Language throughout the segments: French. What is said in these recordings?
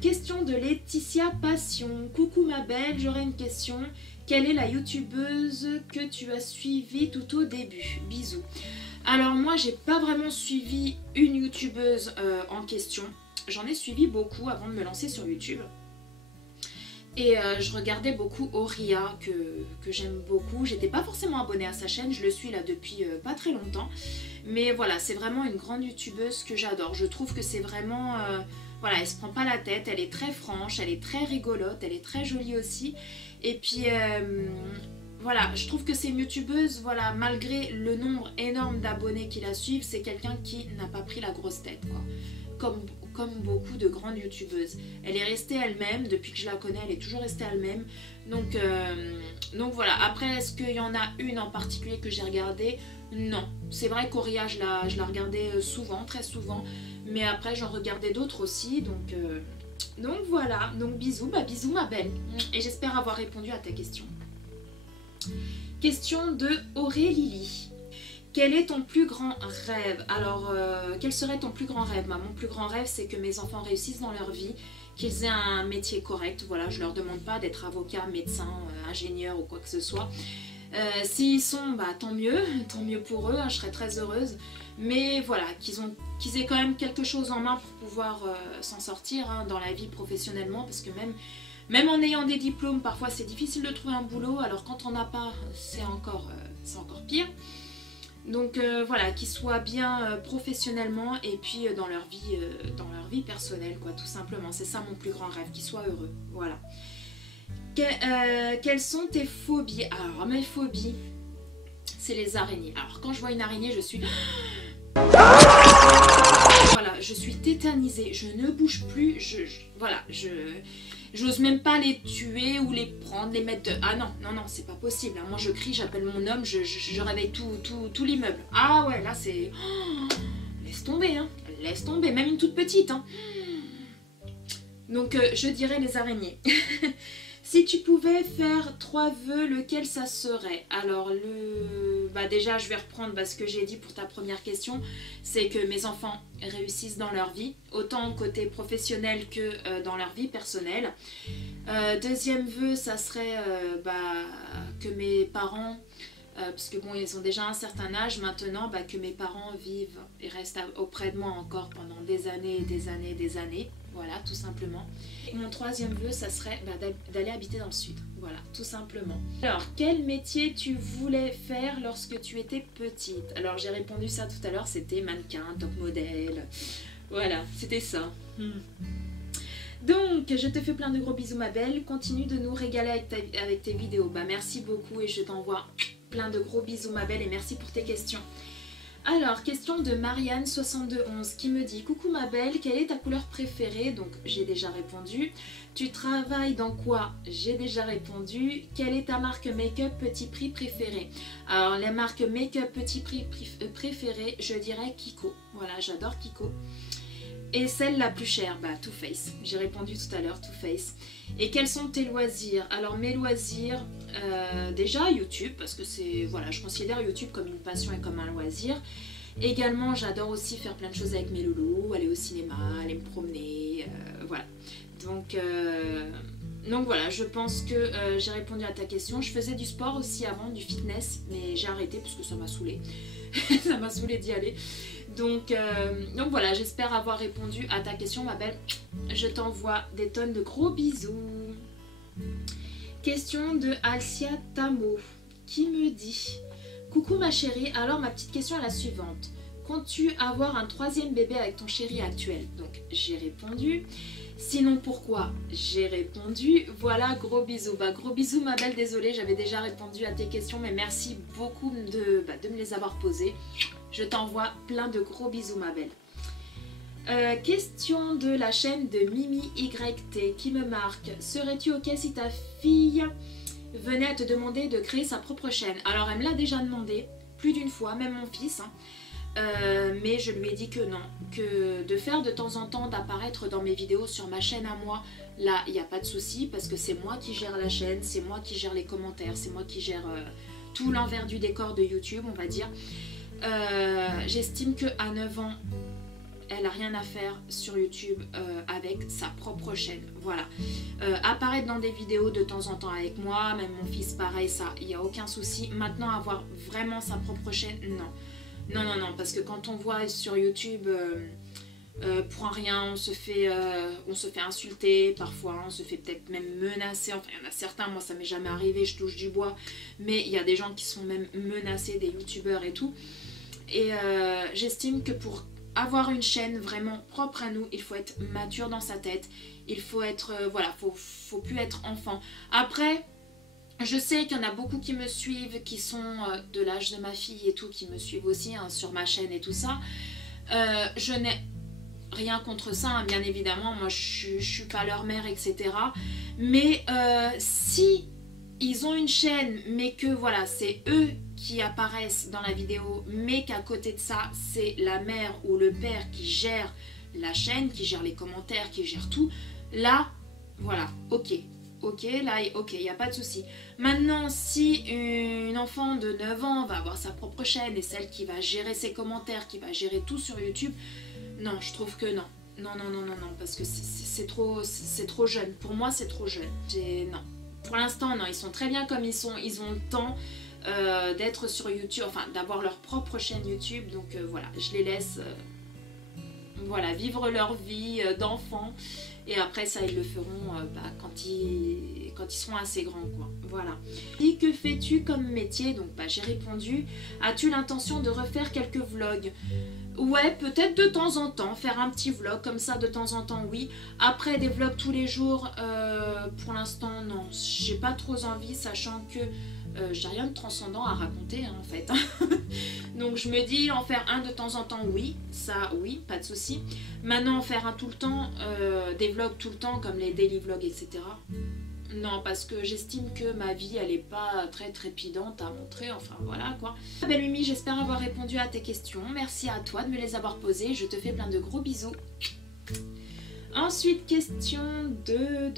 Question de Laetitia Passion. Coucou ma belle, j'aurais une question. Quelle est la youtubeuse que tu as suivie tout au début? Bisous. Alors moi j'ai pas vraiment suivi une youtubeuse en question. J'en ai suivi beaucoup avant de me lancer sur YouTube. Et je regardais beaucoup Auria que j'aime beaucoup. J'étais pas forcément abonnée à sa chaîne, je le suis là depuis pas très longtemps. Mais voilà, c'est vraiment une grande youtubeuse que j'adore. Je trouve que c'est vraiment... voilà, elle se prend pas la tête, elle est très franche, elle est très rigolote, elle est très jolie aussi. Et puis voilà, je trouve que c'est une youtubeuse, voilà, malgré le nombre énorme d'abonnés qui la suivent, c'est quelqu'un qui n'a pas pris la grosse tête, quoi. Comme beaucoup de grandes youtubeuses. Elle est restée elle-même, depuis que je la connais, elle est toujours restée elle-même. Donc voilà, après, est-ce qu'il y en a une en particulier que j'ai regardée? Non. C'est vrai qu'Auria, je la regardais souvent, très souvent. Mais après, j'en regardais d'autres aussi, donc voilà. Donc bisous, bisous ma belle. Et j'espère avoir répondu à ta question. Question de Aurélie. Quel est ton plus grand rêve? Alors, quel serait ton plus grand rêve? Mon plus grand rêve, c'est que mes enfants réussissent dans leur vie, qu'ils aient un métier correct. Voilà, je leur demande pas d'être avocat, médecin, ingénieur ou quoi que ce soit. S'ils sont, tant mieux pour eux, hein, je serais très heureuse. Mais voilà, qu'ils aient quand même quelque chose en main pour pouvoir s'en sortir hein, dans la vie professionnellement, parce que même en ayant des diplômes, parfois c'est difficile de trouver un boulot, alors quand on n'a pas, c'est encore pire. Donc voilà, qu'ils soient bien professionnellement et puis dans leur vie personnelle, quoi, tout simplement. C'est ça mon plus grand rêve, qu'ils soient heureux, voilà. Quelles sont tes phobies? Alors mes phobies, c'est les araignées. Alors quand je vois une araignée, je suis... Voilà, je suis tétanisée, je ne bouge plus, j'ose même pas les tuer ou les prendre, les mettre... Ah non, c'est pas possible. Moi je crie, j'appelle mon homme, je réveille tout l'immeuble. Ah ouais, là c'est... Oh, laisse tomber, hein. Laisse tomber, même une toute petite. Hein. Donc je dirais les araignées. Si tu pouvais faire 3 vœux, lequel ça serait? Alors déjà je vais reprendre ce que j'ai dit pour ta première question, c'est que mes enfants réussissent dans leur vie, autant côté professionnel que dans leur vie personnelle. Deuxième vœu, ça serait que mes parents, parce que bon ils ont déjà un certain âge maintenant, que mes parents vivent et restent auprès de moi encore pendant des années et des années et des années. Voilà, tout simplement. Et mon troisième vœu, ça serait d'aller habiter dans le sud. Voilà, tout simplement. Alors, quel métier tu voulais faire lorsque tu étais petite? Alors, j'ai répondu ça tout à l'heure, c'était mannequin, top modèle. Voilà, c'était ça. Donc, je te fais plein de gros bisous, ma belle. Continue de nous régaler avec tes vidéos. Merci beaucoup et je t'envoie plein de gros bisous, ma belle, et merci pour tes questions. Alors, question de Marianne7211 qui me dit: coucou ma belle, quelle est ta couleur préférée? Donc j'ai déjà répondu. Tu travailles dans quoi? J'ai déjà répondu. Quelle est ta marque make-up petit prix préférée? Alors la marque make-up petit prix préférée, je dirais Kiko. Voilà, j'adore Kiko. Et celle la plus chère, Too Faced. J'ai répondu tout à l'heure, Too Faced. Et quels sont tes loisirs? Alors mes loisirs, déjà YouTube, parce que c'est, voilà, je considère YouTube comme une passion et comme un loisir. Également, j'adore aussi faire plein de choses avec mes loulous, aller au cinéma, aller me promener, voilà. Donc voilà, je pense que j'ai répondu à ta question. Je faisais du sport aussi avant, du fitness, mais j'ai arrêté parce que ça m'a saoulée. Ça m'a saoulée d'y aller. Donc voilà, j'espère avoir répondu à ta question, ma belle. Je t'envoie des tonnes de gros bisous. Question de Alcia Tamo qui me dit: coucou ma chérie, alors ma petite question est la suivante. Comptes-tu avoir un 3e bébé avec ton chéri actuel? Donc j'ai répondu. Sinon pourquoi? J'ai répondu. Voilà, gros bisous. Gros bisous ma belle, désolée, j'avais déjà répondu à tes questions, mais merci beaucoup de me les avoir posées. Je t'envoie plein de gros bisous ma belle. Question de la chaîne de Mimi YT qui me marque: serais-tu ok si ta fille venait à te demander de créer sa propre chaîne? Alors elle me l'a déjà demandé plus d'une fois, même mon fils, hein. Mais je lui ai dit que non, que de faire de temps en temps d'apparaître dans mes vidéos sur ma chaîne à moi, là il n'y a pas de souci parce que c'est moi qui gère la chaîne, c'est moi qui gère les commentaires, c'est moi qui gère tout l'envers du décor de YouTube, on va dire. J'estime qu'à 9 ans, elle a rien à faire sur YouTube avec sa propre chaîne. Voilà. Apparaître dans des vidéos de temps en temps avec moi, même mon fils pareil, ça, il n'y a aucun souci. Maintenant, avoir vraiment sa propre chaîne, non. Non, non, non, parce que quand on voit sur YouTube, pour un rien, on se fait insulter, parfois on se fait peut-être même menacer. Enfin, il y en a certains, moi ça m'est jamais arrivé, je touche du bois, mais il y a des gens qui sont même menacés, des youtubeurs et tout. Et j'estime que pour avoir une chaîne vraiment propre à nous, il faut être mature dans sa tête, il faut être, voilà, faut plus être enfant. Après, je sais qu'il y en a beaucoup qui me suivent, qui sont de l'âge de ma fille et tout, qui me suivent aussi hein, sur ma chaîne et tout ça. Je n'ai rien contre ça, hein, bien évidemment, moi je suis pas leur mère, etc. Mais si ils ont une chaîne, mais que voilà, c'est eux qui apparaissent dans la vidéo, mais qu'à côté de ça, c'est la mère ou le père qui gère la chaîne, qui gère les commentaires, qui gère tout, là, voilà, ok. Ok, là, ok, il n'y a pas de souci. Maintenant, si une enfant de 9 ans va avoir sa propre chaîne et celle qui va gérer ses commentaires, qui va gérer tout sur YouTube, non, je trouve que non. Non, non, non, non, non, parce que c'est trop jeune. Pour moi, c'est trop jeune. Non. Pour l'instant, non, ils sont très bien comme ils sont. Ils ont le temps d'être sur YouTube, enfin, d'avoir leur propre chaîne YouTube. Donc voilà, je les laisse voilà, vivre leur vie d'enfant. Et après ça, ils le feront quand ils seront assez grands, quoi. Voilà. Et que fais-tu comme métier? Donc j'ai répondu. As-tu l'intention de refaire quelques vlogs? Ouais, peut-être de temps en temps, faire un petit vlog comme ça de temps en temps, oui. Après, des vlogs tous les jours, pour l'instant, non. J'ai pas trop envie, sachant que j'ai rien de transcendant à raconter, hein, en fait. Donc je me dis, en faire un de temps en temps, oui. Ça, oui, pas de souci. Maintenant, en faire un tout le temps, des vlogs tout le temps, comme les daily vlogs, etc. Non, parce que j'estime que ma vie, elle est pas très trépidante à montrer, enfin voilà quoi. Belle Mimi, j'espère avoir répondu à tes questions. Merci à toi de me les avoir posées. Je te fais plein de gros bisous. Ensuite, question de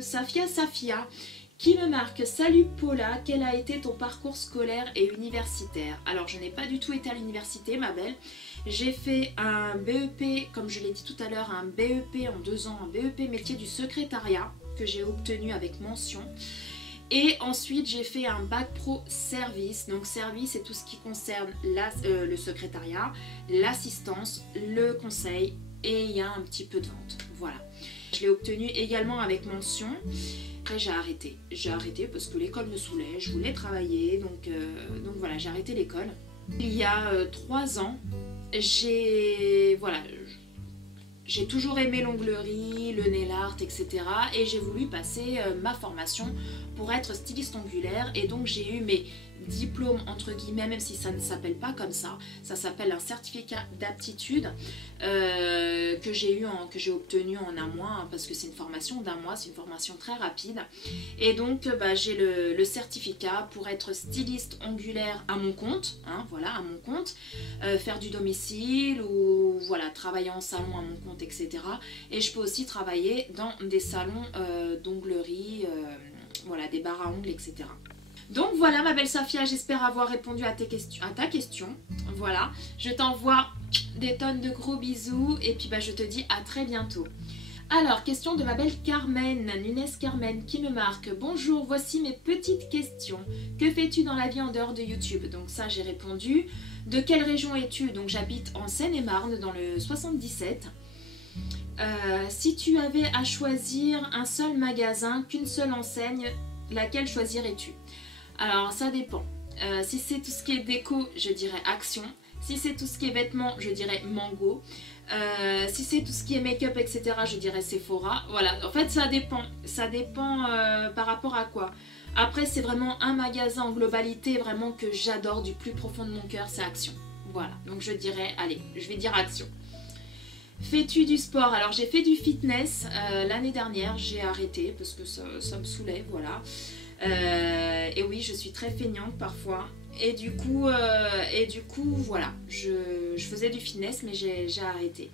Safia, qui me marque. Salut Paula, quel a été ton parcours scolaire et universitaire? Alors, je n'ai pas du tout été à l'université, ma belle. J'ai fait un BEP, comme je l'ai dit tout à l'heure, un BEP en 2 ans, un BEP métier du secrétariat, que j'ai obtenu avec mention. Et ensuite j'ai fait un bac pro service. Donc service, c'est tout ce qui concerne le secrétariat, l'assistance, le conseil et il y a un petit peu de vente. Voilà. Je l'ai obtenu également avec mention. Après j'ai arrêté. J'ai arrêté parce que l'école me saoulait, je voulais travailler. Donc voilà, j'ai arrêté l'école. Il y a 3 ans, j'ai toujours aimé l'onglerie, le nail art, etc. Et j'ai voulu passer ma formation pour être styliste ongulaire. Et donc j'ai eu mes diplômes, entre guillemets, même si ça ne s'appelle pas comme ça. Ça s'appelle un certificat d'aptitude que j'ai obtenu en 1 mois. Hein, parce que c'est une formation d'1 mois, c'est une formation très rapide. Et donc j'ai le certificat pour être styliste ongulaire à mon compte. Hein, voilà, à mon compte. Faire du domicile ou voilà, travailler en salon à mon compte, etc. Et je peux aussi travailler dans des salons d'onglerie, voilà, des bars à ongles, etc. Donc voilà ma belle Safia, j'espère avoir répondu à ta question. Voilà, je t'envoie des tonnes de gros bisous et puis je te dis à très bientôt. Alors, question de ma belle Carmen, Nunes Carmen, qui me marque. Bonjour, voici mes petites questions. Que fais-tu dans la vie en dehors de YouTube? Donc ça, j'ai répondu. De quelle région es-tu? Donc j'habite en Seine-et-Marne, dans le 77. Si tu avais à choisir un seul magasin, qu'une seule enseigne, laquelle choisirais-tu? Alors ça dépend. Si c'est tout ce qui est déco, je dirais Action. Si c'est tout ce qui est vêtements, je dirais Mango. Si c'est tout ce qui est make-up, etc., je dirais Sephora. Voilà, en fait ça dépend. Ça dépend par rapport à quoi. Après c'est vraiment un magasin en globalité vraiment que j'adore du plus profond de mon cœur, c'est Action. Voilà, donc je dirais, allez, je vais dire Action. Fais-tu du sport? Alors j'ai fait du fitness l'année dernière, j'ai arrêté parce que ça me saoulait, voilà. Et oui, je suis très feignante parfois. Et du coup voilà, je faisais du fitness mais j'ai arrêté.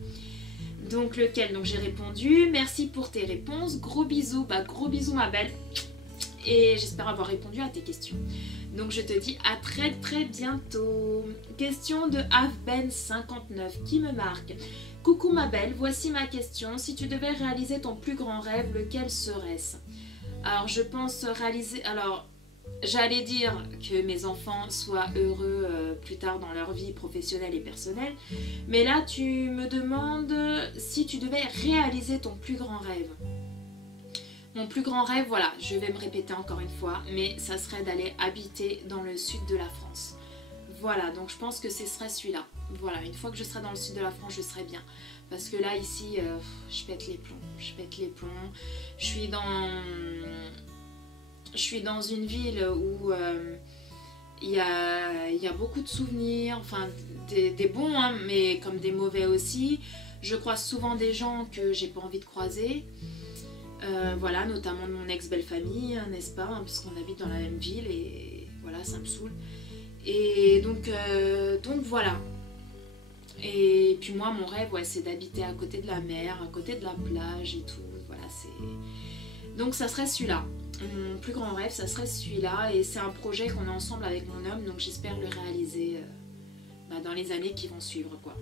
Donc lequel? Donc j'ai répondu. Merci pour tes réponses. Gros bisous, gros bisous ma belle. et j'espère avoir répondu à tes questions. Donc je te dis à très très bientôt. Question de Avben59 qui me marque. Coucou ma belle, voici ma question. Si tu devais réaliser ton plus grand rêve, lequel serait-ce? Alors je pense réaliser... Alors j'allais dire que mes enfants soient heureux plus tard dans leur vie professionnelle et personnelle. Mais là tu me demandes si tu devais réaliser ton plus grand rêve. Mon plus grand rêve, voilà, je vais me répéter encore une fois, mais ça serait d'aller habiter dans le sud de la France. Voilà, donc je pense que ce serait celui-là. Voilà, une fois que je serai dans le sud de la France, je serai bien. Parce que là, ici, je pète les plombs. Je pète les plombs. Je suis dans une ville où il y a beaucoup de souvenirs, enfin des bons, hein, mais comme des mauvais aussi. Je croise souvent des gens que j'ai pas envie de croiser. Voilà, notamment de mon ex-belle-famille, n'est-ce pas, hein, parce qu'on habite dans la même ville et voilà, ça me saoule. Et donc voilà. Et puis moi, mon rêve, ouais, c'est d'habiter à côté de la mer, à côté de la plage et tout. Voilà, c'est... Donc ça serait celui-là. Mon plus grand rêve, ça serait celui-là. Et c'est un projet qu'on a ensemble avec mon homme, donc j'espère le réaliser dans les années qui vont suivre, quoi.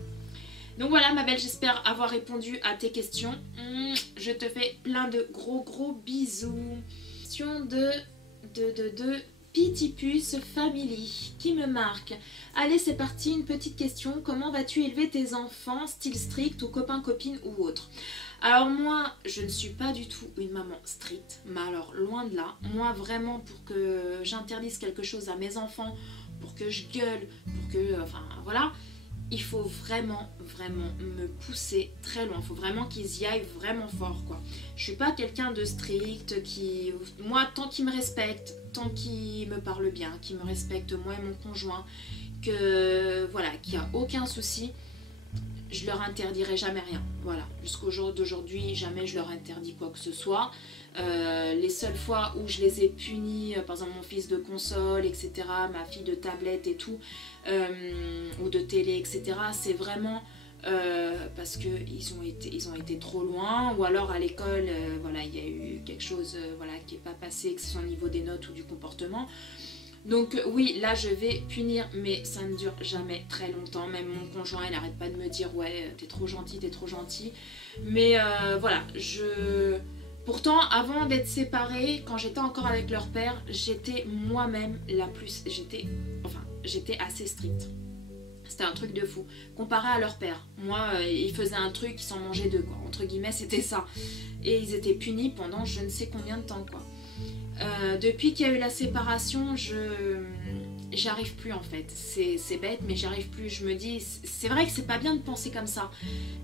Donc voilà ma belle, j'espère avoir répondu à tes questions. Je te fais plein de gros bisous. Question de Pitipus Family qui me marque. Allez c'est parti, une petite question. Comment vas-tu élever tes enfants, style strict ou copain-copine ou autre? Alors moi, je ne suis pas du tout une maman stricte, mais alors loin de là. Moi vraiment pour que j'interdise quelque chose à mes enfants, pour que je gueule, pour que... Enfin voilà... Il faut vraiment me pousser très loin. Il faut vraiment qu'ils y aillent vraiment fort, quoi. Je suis pas quelqu'un de strict qui... Moi, tant qu'ils me respectent, tant qu'ils me parlent bien, qu'ils me respectent moi et mon conjoint, que voilà, qu'il n'y a aucun souci, je leur interdirai jamais rien. Voilà. Jusqu'au jour d'aujourd'hui, jamais je leur interdis quoi que ce soit. Les seules fois où je les ai punis, par exemple mon fils de console, etc., ma fille de tablette et tout, ou de télé, etc., c'est vraiment parce qu'ils ont été trop loin, ou alors à l'école, voilà, il y a eu quelque chose voilà, qui n'est pas passé, que ce soit au niveau des notes ou du comportement. Donc oui, là je vais punir, mais ça ne dure jamais très longtemps. Même mon conjoint, il n'arrête pas de me dire « Ouais, t'es trop gentil, t'es trop gentil ». Mais voilà, Pourtant, avant d'être séparée, quand j'étais encore avec leur père, j'étais moi-même la plus... J'étais assez stricte. C'était un truc de fou. Comparé à leur père. Moi, ils faisaient un truc, ils s'en mangeaient deux, quoi. Entre guillemets, c'était ça. Et ils étaient punis pendant je ne sais combien de temps, quoi. Depuis qu'il y a eu la séparation, j'arrive plus en fait. C'est bête, mais j'arrive plus. Je me dis, c'est vrai que c'est pas bien de penser comme ça,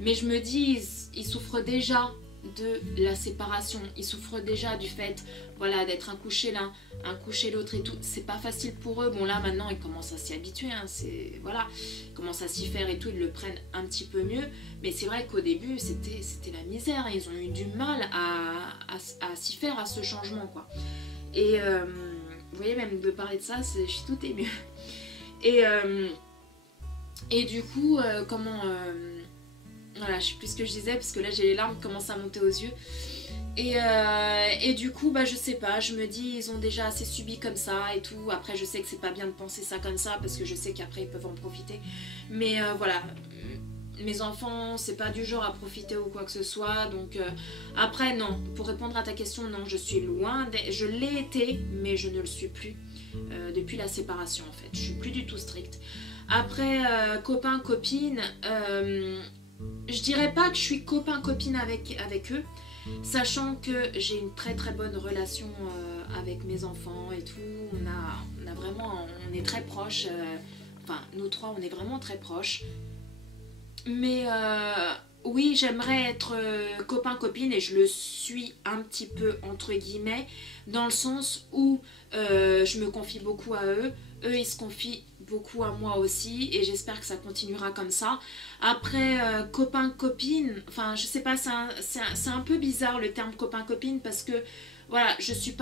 mais je me dis, ils souffrent déjà de la séparation. Ils souffrent déjà du fait, voilà, d'être un coup chez l'un, un coup chez l'autre et tout. C'est pas facile pour eux. Bon là maintenant ils commencent à s'y habituer. Hein. Voilà, ils commencent à s'y faire et tout. Ils le prennent un petit peu mieux. Mais c'est vrai qu'au début c'était la misère. Ils ont eu du mal à s'y faire à ce changement, quoi. Et vous voyez, même de parler de ça, je suis tout émue. Et du coup, voilà, je sais plus ce que je disais, parce que là j'ai les larmes qui commencent à monter aux yeux. Et du coup, bah je sais pas, je me dis, ils ont déjà assez subi comme ça et tout. Après, je sais que c'est pas bien de penser ça comme ça, parce que je sais qu'après ils peuvent en profiter. Mais voilà, mes enfants, c'est pas du genre à profiter ou quoi que ce soit. Donc après, non, pour répondre à ta question, non, je suis loin. Je l'ai été, mais je ne le suis plus depuis la séparation en fait. Je suis plus du tout stricte. Après, copain, copine, je dirais pas que je suis copain-copine avec eux, sachant que j'ai une très très bonne relation avec mes enfants et tout. On a vraiment, on est très proches. Enfin, nous trois, on est vraiment très proches. Mais oui, j'aimerais être copain-copine et je le suis un petit peu entre guillemets, dans le sens où je me confie beaucoup à eux, eux ils se confient beaucoup à moi aussi et j'espère que ça continuera comme ça. Après copain-copine, enfin je sais pas, c'est un peu bizarre le terme copain-copine parce que voilà, je suis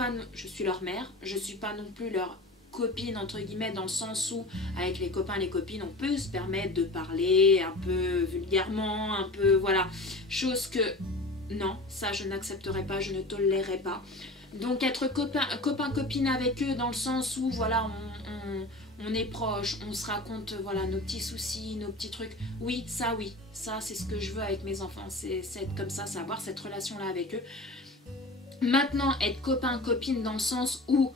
leur mère, je suis pas non plus leur copine entre guillemets, dans le sens où avec les copains les copines on peut se permettre de parler un peu vulgairement, un peu voilà, chose que non, ça je n'accepterai pas, je ne tolérerai pas. Donc être copain-copine avec eux dans le sens où voilà, on est proche, on se raconte voilà, nos petits soucis, nos petits trucs. Oui, ça c'est ce que je veux avec mes enfants, c'est être comme ça, c'est avoir cette relation-là avec eux. Maintenant, être copain-copine dans le sens où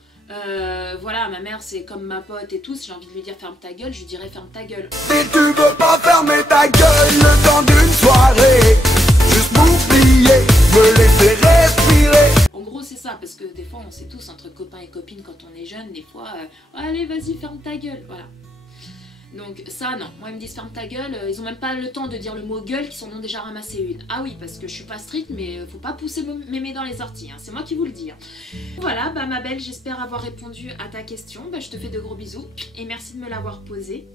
voilà, ma mère c'est comme ma pote et tout, si j'ai envie de lui dire ferme ta gueule, je lui dirais ferme ta gueule. Si tu veux pas fermer ta gueule le temps d'une soirée, juste m'oublier, me laisser respirer. En gros c'est ça, parce que des fois on sait tous entre copains et copines quand on est jeune, des fois allez vas-y ferme ta gueule, voilà. Donc ça non, moi ils me disent ferme ta gueule, ils ont même pas le temps de dire le mot gueule qu'ils en ont déjà ramassé une. Ah oui, parce que je suis pas stricte, mais faut pas pousser mémé dans les orties, hein. C'est moi qui vous le dis. Hein. Voilà, bah ma belle, j'espère avoir répondu à ta question, bah, je te fais de gros bisous et merci de me l'avoir posée.